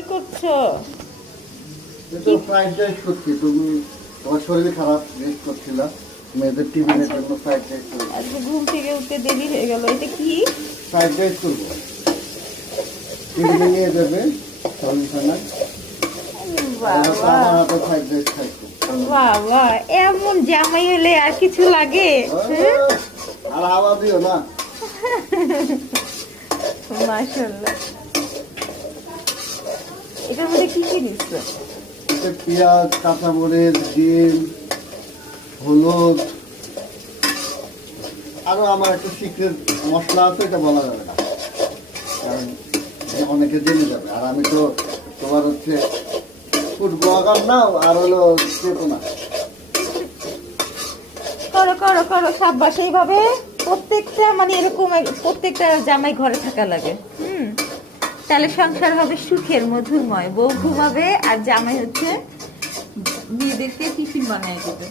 কি করছো? তো ফ্রাইড রাইস করছি। তুমি তোমার শরীর খারাপ, রেস্ট করছিলা, মেয়েদের টিফিনের জন্য ফ্রাইড রাইস করবো। আজকে ঘুম থেকে উঠতে দেরি হয়ে গেল। এটা কি? ফ্রাইড রাইস করবো, টিফিনে নিয়ে যাবে সলিউশনে। বাবা আমার হাতে ফ্রাইড রাইস খাইছো। বাবা, এমন জামাই হলে আর কিছু লাগে? আর হাওয়া দিও না। মাশাআল্লাহ। এটার মধ্যে কি কি দিচ্ছ? এতে পেঁয়াজ, কাঁচামরিচ, ডিম, হলুদ, আরো আমার একটা সিক্রেট মশলা আছে, এটা বলা যাবে না, কারণ অনেকে জেনে যাবে। আর আমি তো তোমার হচ্ছে ফুড ব্লগার না, আর হলো চেতো না। করো করো করো, সাব্বাস। এইভাবে প্রত্যেকটা মানে এরকম প্রত্যেকটা জামাই ঘরে থাকা লাগে। তাহলে সংসার হবে সুখের, মধুরময়। বউ ঘুমাবে আর জামাই হচ্ছে মেয়েদেরকে টিফিন বানিয়ে দেবে।